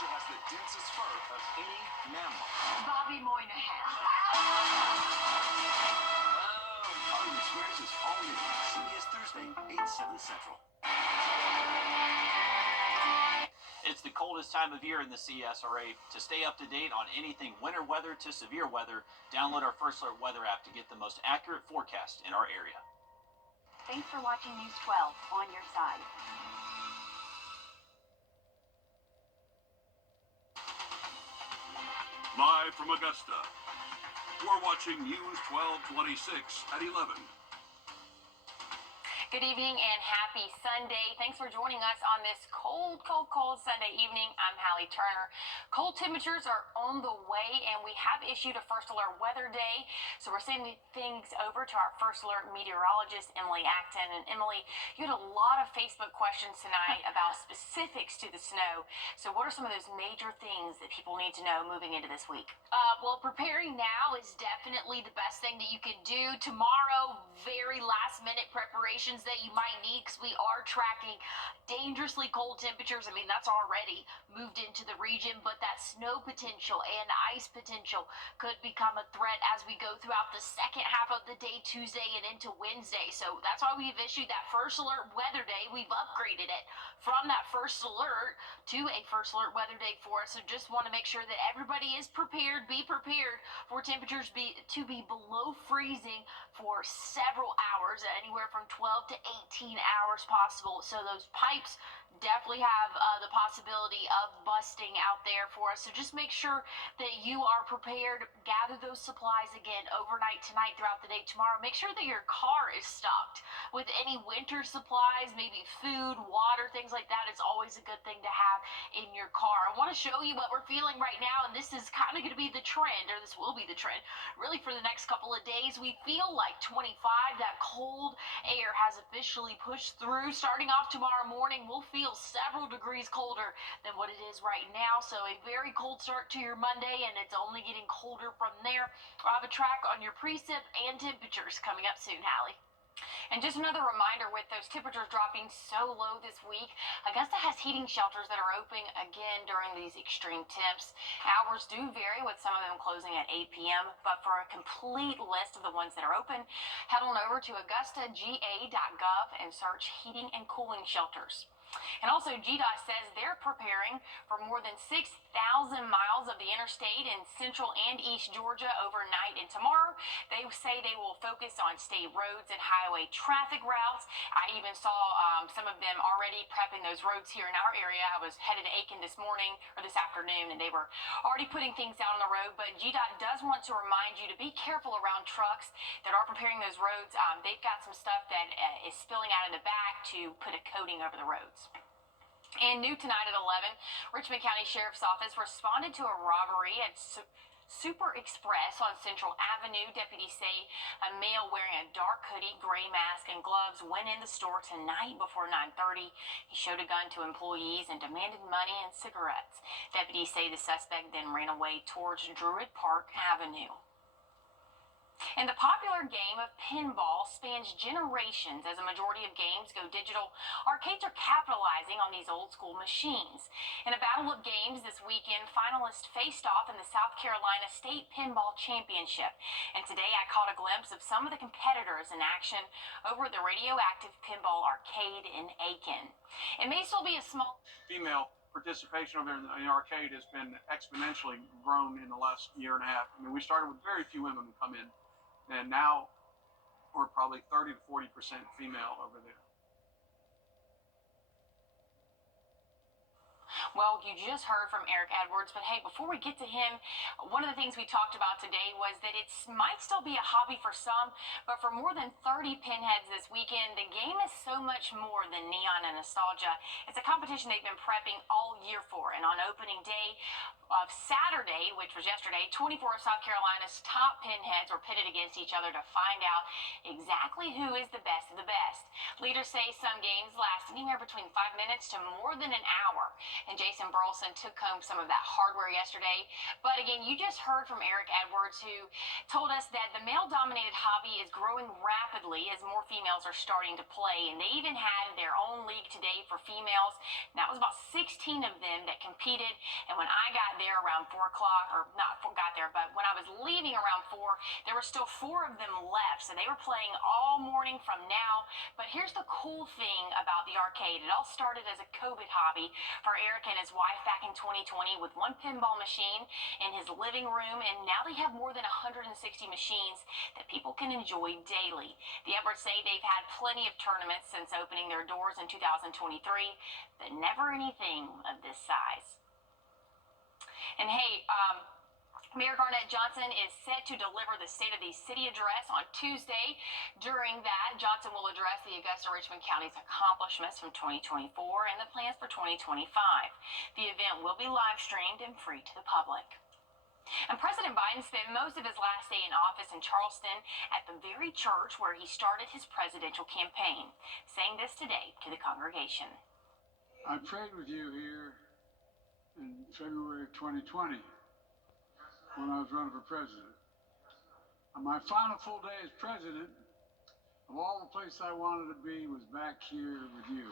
She has the densest fur of any mammal. Bobby Moynihan. Hollywood Squares is all new. CBS Thursday, 8/7 Central. It's the coldest time of year in the CSRA. To stay up to date on anything winter weather to severe weather, download our First Alert Weather app to get the most accurate forecast in our area. Thanks for watching News 12 on your side. Live from Augusta, we're watching News 1226 at 11. Good evening and happy Sunday. Thanks for joining us on this cold Sunday evening. I'm Hallie Turner. Cold temperatures are on the way and we have issued a First Alert Weather Day. So we're sending things over to our First Alert meteorologist, Emily Acton. And Emily, you had a lot of Facebook questions tonight about specifics to the snow. So what are some of those major things that people need to know moving into this week? Well, preparing now is definitely the best thing that you can do. Tomorrow, very last minute preparations that you might need because we are tracking dangerously cold temperatures. I mean, that's already moved into the region, but that snow potential and ice potential could become a threat as we go throughout the second half of the day, Tuesday and into Wednesday. So that's why we've issued that First Alert Weather Day. We've upgraded it from that First Alert to a First Alert Weather Day for us. So just want to make sure that everybody is prepared. Be prepared for temperatures to be below freezing for several hours, anywhere from 12 to 18 hours possible. So those pipes definitely have the possibility of busting out there for us. So just make sure that you are prepared. Gather those supplies again overnight tonight, throughout the day tomorrow. Make sure that your car is stocked with any winter supplies, maybe food, water, things like that. It's always a good thing to have in your car. I want to show you what we're feeling right now, and this is kind of going to be the trend, or this will be the trend, really for the next couple of days. We feel like 25. That cold air has officially pushed through. Starting off tomorrow morning, we'll feel several degrees colder than what it is right now. So a very cold start to your Monday, and it's only getting colder from there. I'll have a track on your precip and temperatures coming up soon, Hallie. And just another reminder, with those temperatures dropping so low this week, Augusta has heating shelters that are open again during these extreme temps. Hours do vary, with some of them closing at 8 p.m., but for a complete list of the ones that are open, head on over to augustaga.gov and search heating and cooling shelters. And also, GDOT says they're preparing for more than 6,000 miles of the interstate in central and east Georgia overnight and tomorrow. They say they will focus on state roads and highway traffic routes. I even saw some of them already prepping those roads here in our area. I was headed to Aiken this morning or this afternoon, and they were already putting things out on the road. But GDOT does want to remind you to be careful around trucks that are preparing those roads. They've got some stuff that is spilling out in the back to put a coating over the roads. And new tonight at 11, Richmond County Sheriff's Office responded to a robbery at Super Express on Central Avenue. Deputies say a male wearing a dark hoodie, gray mask, and gloves went in the store tonight before 9:30. He showed a gun to employees and demanded money and cigarettes. Deputies say the suspect then ran away towards Druid Park Avenue. And the popular game of pinball spans generations. As a majority of games go digital, arcades are capitalizing on these old school machines. In a battle of games this weekend, finalists faced off in the South Carolina State Pinball Championship. And today I caught a glimpse of some of the competitors in action over at the Radioactive Pinball Arcade in Aiken. It may still be a small female participation over there in the arcade has been exponentially grown in the last year and a half. I mean, we started with very few women who come in, and now we're probably 30 to 40% female over there. Well, you just heard from Eric Edwards, but hey, before we get to him, one of the things we talked about today was that it might still be a hobby for some, but for more than 30 pinheads this weekend, the game is so much more than neon and nostalgia. It's a competition they've been prepping all year for, and on opening day of Saturday, which was yesterday, 24 of South Carolina's top pinheads were pitted against each other to find out exactly who is the best of the best. Leaders say some games last anywhere between 5 minutes to more than an hour. And Jason Burleson took home some of that hardware yesterday. But again, you just heard from Eric Edwards, who told us that the male-dominated hobby is growing rapidly as more females are starting to play. And they even had their own league today for females. And that was about 16 of them that competed. And when I got there around 4 o'clock, or not got there, but when I was leaving around 4, there were still 4 of them left. So they were playing all morning from now. But here's the cool thing about the arcade. It all started as a COVID hobby for Eric and his wife back in 2020 with one pinball machine in his living room, and now they have more than 160 machines that people can enjoy daily. The Edwards say they've had plenty of tournaments since opening their doors in 2023, but never anything of this size. And hey, Mayor Garnett Johnson is set to deliver the State of the City address on Tuesday. During that, Johnson will address the Augusta-Richmond County's accomplishments from 2024 and the plans for 2025. The event will be live streamed and free to the public. And President Biden spent most of his last day in office in Charleston at the very church where he started his presidential campaign, saying this today to the congregation. I prayed with you here in February of 2020. When I was running for president. On my final full day as president, of all the places I wanted to be was back here with you.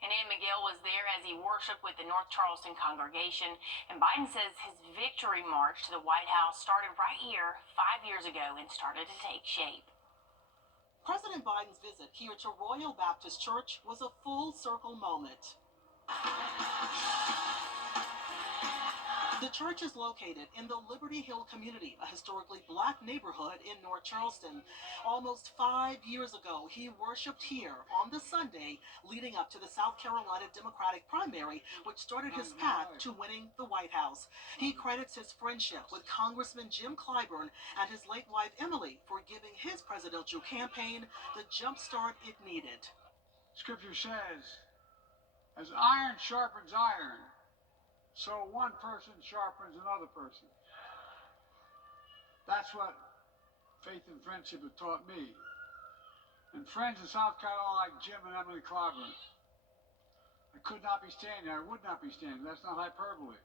And Ann McGill was there as he worshiped with the North Charleston congregation. And Biden says his victory march to the White House started right here 5 years ago and started to take shape. President Biden's visit here to Royal Baptist Church was a full circle moment. The church is located in the Liberty Hill community, a historically black neighborhood in North Charleston. Almost 5 years ago, he worshiped here on the Sunday leading up to the South Carolina Democratic primary, which started his path to winning the White House. He credits his friendship with Congressman Jim Clyburn and his late wife Emily for giving his presidential campaign the jumpstart it needed. Scripture says, as iron sharpens iron, so one person sharpens another person. That's what faith and friendship have taught me. And friends in South Carolina like Jim and Emily Clyburn. I could not be standing here. I would not be standing. That's not hyperbole.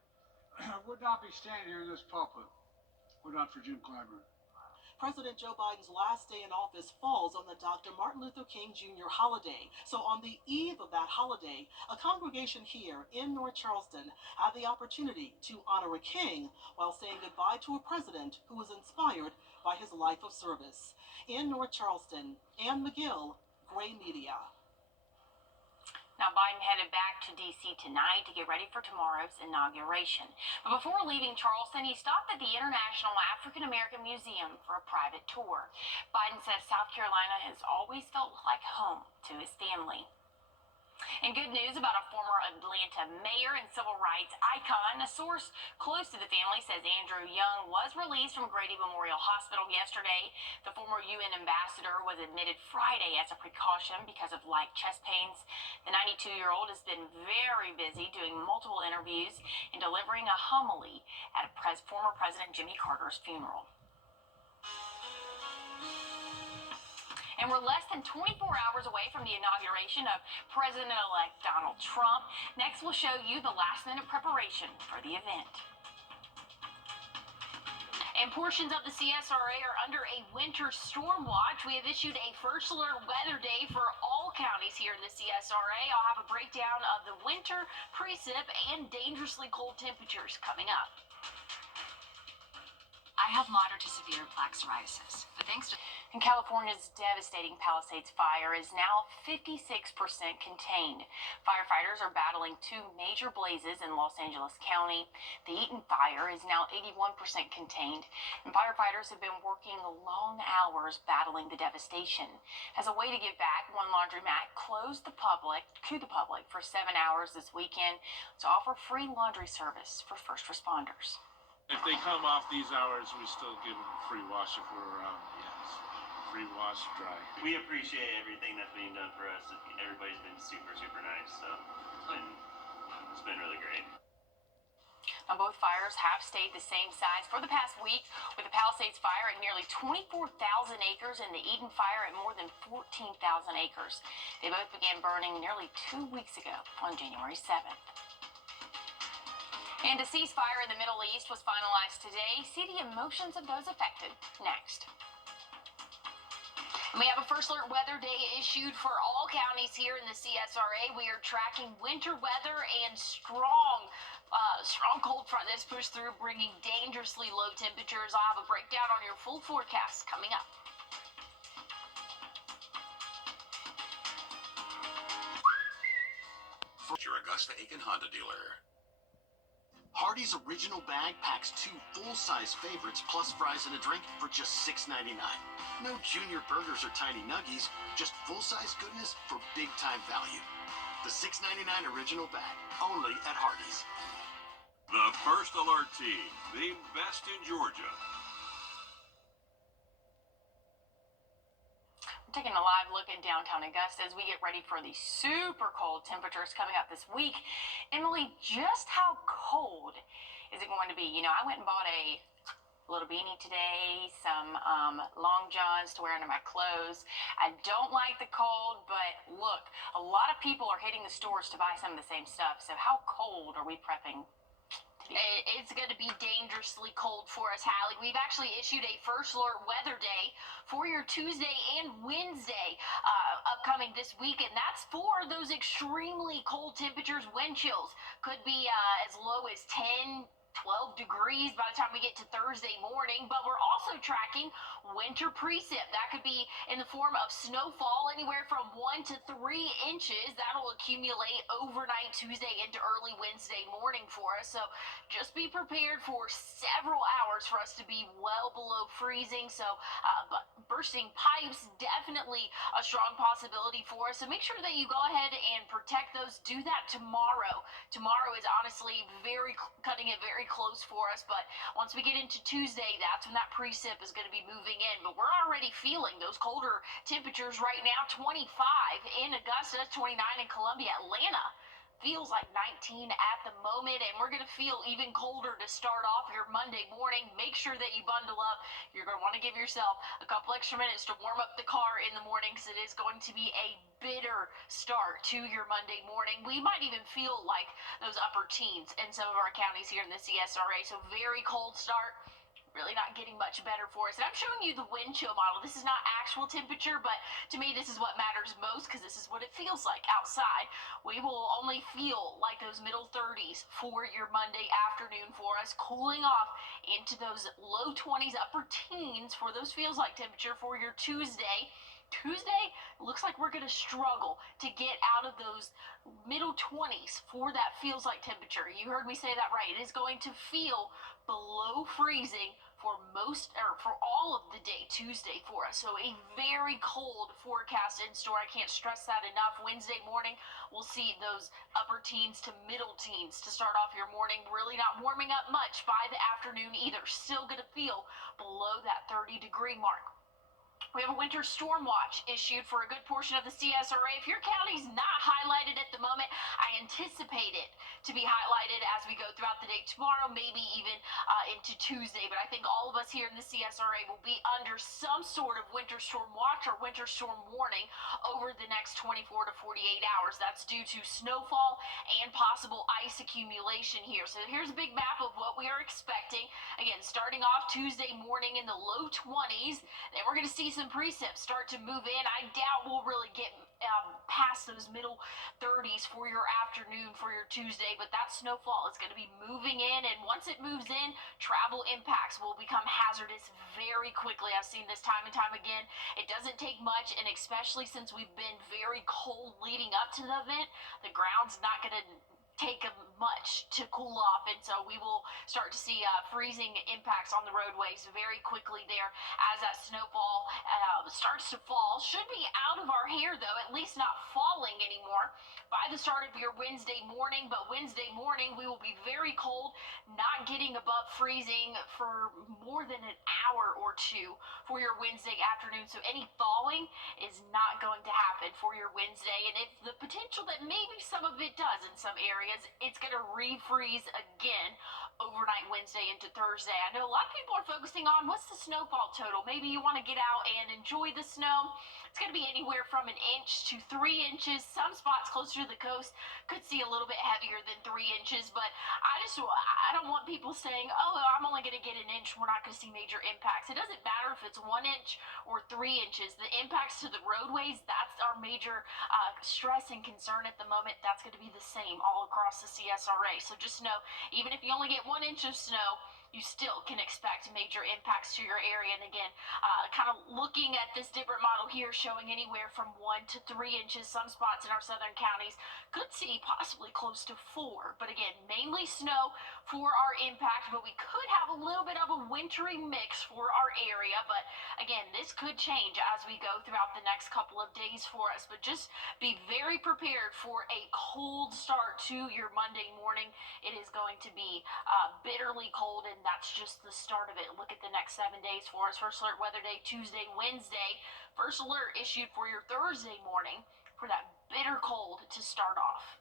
I would not be standing here in this pulpit were not for Jim Clyburn. President Joe Biden's last day in office falls on the Dr. Martin Luther King Jr. holiday. So on the eve of that holiday, a congregation here in North Charleston had the opportunity to honor a king while saying goodbye to a president who was inspired by his life of service. In North Charleston, Ann McGill, Gray Media. Now, Biden headed back to D.C. tonight to get ready for tomorrow's inauguration. But before leaving Charleston, he stopped at the International African American Museum for a private tour. Biden says South Carolina has always felt like home to his family. And good news about a former Atlanta mayor and civil rights icon. A source close to the family says Andrew Young was released from Grady Memorial Hospital yesterday. The former UN ambassador was admitted Friday as a precaution because of light chest pains. The 92-year-old has been very busy doing multiple interviews and delivering a homily at former President Jimmy Carter's funeral. And we're less than 24 hours away from the inauguration of President-elect Donald Trump. Next, we'll show you the last-minute preparation for the event. And portions of the CSRA are under a winter storm watch. We have issued a first alert weather day for all counties here in the CSRA. I'll have a breakdown of the winter, precip, and dangerously cold temperatures coming up. I have moderate to severe plaque psoriasis, but thanks to... And California's devastating Palisades fire is now 56% contained. Firefighters are battling 2 major blazes in Los Angeles County. The Eaton fire is now 81% contained, and firefighters have been working long hours battling the devastation. As a way to give back, one laundromat closed to the public for 7 hours this weekend to offer free laundry service for first responders. If they come off these hours, we still give them a free wash if we're around. Yes. Free wash, dry. We appreciate everything that's being done for us. Everybody's been super, super nice, so it's been really great. Now, both fires have stayed the same size for the past week, with the Palisades fire at nearly 24,000 acres and the Eden fire at more than 14,000 acres. They both began burning nearly 2 weeks ago on January 7th. And a ceasefire in the Middle East was finalized today. See the emotions of those affected next. We have a first alert weather day issued for all counties here in the CSRA. We are tracking winter weather and strong cold front that's pushed through, bringing dangerously low temperatures. I'll have a breakdown on your full forecast coming up. Your Augusta Aiken Honda dealer. Hardee's original bag packs 2 full-size favorites plus fries and a drink for just $6.99. No junior burgers or tiny nuggies, just full-size goodness for big-time value. The $6.99 original bag, only at Hardee's. The First Alert Team, the best in Georgia. Taking a live look at downtown Augusta as we get ready for the super cold temperatures coming up this week. Emily, just how cold is it going to be? You know, I went and bought a little beanie today, some long johns to wear under my clothes. I don't like the cold, but look, a lot of people are hitting the stores to buy some of the same stuff. So how cold are we prepping? It's going to be dangerously cold for us, Hallie. We've actually issued a first alert weather day for your Tuesday and Wednesday upcoming this week, and that's for those extremely cold temperatures. Wind chills could be as low as 10, 12 degrees by the time we get to Thursday morning, but we're also tracking winter precip. That could be in the form of snowfall anywhere from 1 to 3 inches. That'll accumulate overnight Tuesday into early Wednesday morning for us. So just be prepared for several hours for us to be well below freezing. So but bursting pipes, definitely a strong possibility for us. So make sure that you go ahead and protect those. Do that tomorrow. Tomorrow is honestly cutting it very close for us, but once we get into Tuesday, that's when that precip is going to be moving in. But we're already feeling those colder temperatures right now. 25 in Augusta, 29 in Columbia. Atlanta feels like 19 at the moment, and we're going to feel even colder to start off your Monday morning. Make sure that you bundle up. You're going to want to give yourself a couple extra minutes to warm up the car in the morning, because it is going to be a bitter start to your Monday morning. We might even feel like those upper teens in some of our counties here in the CSRA. So very cold start. Really not getting much better for us. And I'm showing you the wind chill model. This is not actual temperature, but to me this is what matters most, because this is what it feels like outside. We will only feel like those middle 30s for your Monday afternoon for us, cooling off into those low 20s, upper teens for those feels like temperature for your Tuesday. Tuesday looks like we're going to struggle to get out of those middle 20s for that feels like temperature. You heard me say that right. It is going to feel below freezing for all of the day Tuesday for us. So a very cold forecast in store. I can't stress that enough. Wednesday morning, we'll see those upper teens to middle teens to start off your morning. Really not warming up much by the afternoon either. Still going to feel below that 30-degree mark. We have a winter storm watch issued for a good portion of the CSRA. If your county's not highlighted at the moment, I anticipate it to be highlighted as we go throughout the day tomorrow, maybe even into Tuesday. But I think all of us here in the CSRA will be under some sort of winter storm watch or winter storm warning over the next 24 to 48 hours. That's due to snowfall and possible ice accumulation here. So here's a big map of what we are expecting. Again, starting off Tuesday morning in the low 20s, then we're going to see some precip start to move in. I doubt we'll really get past those middle 30s for your afternoon for your Tuesday, but that snowfall is going to be moving in, and once it moves in, travel impacts will become hazardous very quickly. I've seen this time and time again. It doesn't take much, and especially since we've been very cold leading up to the event, the ground's not going to take much to cool off, and so we will start to see freezing impacts on the roadways very quickly there as that snowfall starts to fall. Should be out of our hair though, at least not falling anymore by the start of your Wednesday morning, but Wednesday morning we will be very cold, not getting above freezing for more than an hour or two for your Wednesday afternoon. So any thawing is not going to happen for your Wednesday. And if the potential that maybe some of it does in some areas, it's going to refreeze again overnight Wednesday into Thursday. I know a lot of people are focusing on what's the snowfall total. Maybe you want to get out and enjoy the snow. It's going to be anywhere from 1 inch to 3 inches. Some spots closer to the coast could see a little bit heavier than 3 inches, but I don't want people saying, oh, I'm only going to get 1 inch. We're not going to see major impacts. It doesn't matter if it's 1 inch or 3 inches. The impacts to the roadways, that's our major stress and concern at the moment. That's going to be the same all across the CSRA. So just know, even if you only get 1 inch of snow, you still can expect major impacts to your area. And again, kind of looking at this different model here, showing anywhere from 1 to 3 inches. Some spots in our southern counties could see possibly close to 4. But again, mainly snow for our impact, but we could have a little bit of a wintry mix for our area. But again, this could change as we go throughout the next couple of days for us. But just be very prepared for a cold start to your Monday morning. It is going to be bitterly cold, and that's just the start of it. Look at the next 7 days for us. First alert weather day Tuesday, Wednesday. First alert issued for your Thursday morning for that bitter cold to start off.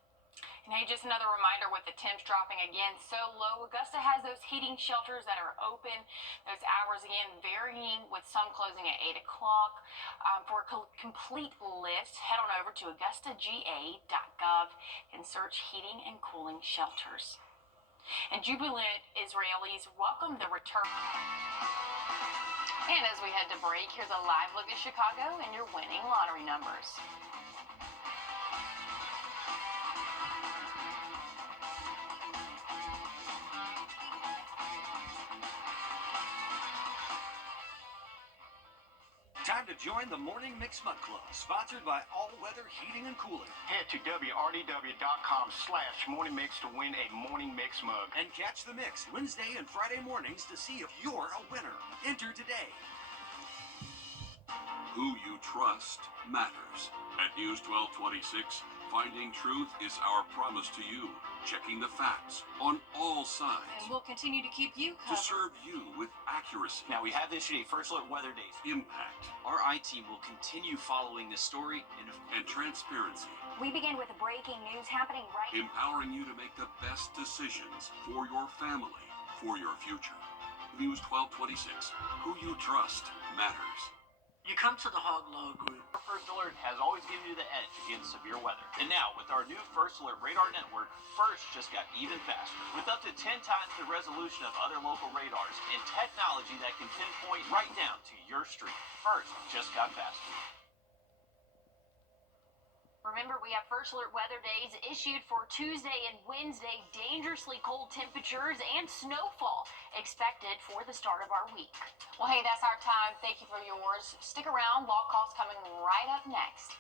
And hey, just another reminder with the temps dropping again so low, Augusta has those heating shelters that are open. Those hours again varying with some closing at 8 o'clock. For a complete list, head on over to augustagA.gov and search heating and cooling shelters. And jubilant Israelis welcome the return. And as we head to break, here's a live look at Chicago and your winning lottery numbers. Time to join the Morning Mix Mug Club, sponsored by All Weather Heating and Cooling. Head to wrdw.com/morningmix to win a Morning Mix mug. And catch the mix Wednesday and Friday mornings to see if you're a winner. Enter today. Who you trust matters. At News 1226, finding truth is our promise to you. Checking the facts on all sides. And we'll continue to keep you To covered. serve you with accuracy. Now, we have issued a first alert weather days. Impact. Our I-team will continue following this story and transparency. We begin with breaking news happening right now. Empowering you to make the best decisions for your family, for your future. News 1226. Who you trust matters. You come to the Hog Law Group. Our first alert has always given you the edge against severe weather. And now, with our new First Alert Radar Network, First just got even faster. With up to 10 times the resolution of other local radars and technology that can pinpoint right down to your street. First just got faster. Remember, we have first alert weather days issued for Tuesday and Wednesday. Dangerously cold temperatures and snowfall expected for the start of our week. Well, hey, that's our time. Thank you for yours. Stick around. Law calls coming right up next.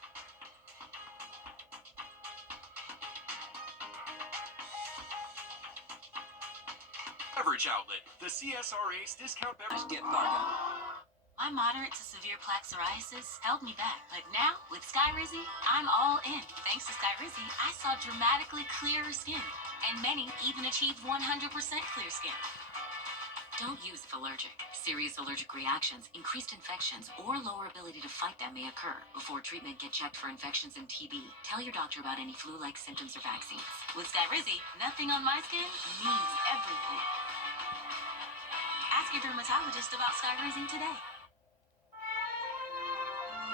Beverage outlet. The CSRA's discount beverage. get bargain. My moderate to severe plaque psoriasis held me back, but now with Skyrizi, I'm all in. Thanks to Skyrizi, I saw dramatically clearer skin, and many even achieved 100% clear skin. Don't use if allergic. Serious allergic reactions, increased infections, or lower ability to fight them may occur. Before treatment, get checked for infections and TB. Tell your doctor about any flu-like symptoms or vaccines. With Skyrizi, nothing on my skin means everything. Ask your dermatologist about Skyrizi today.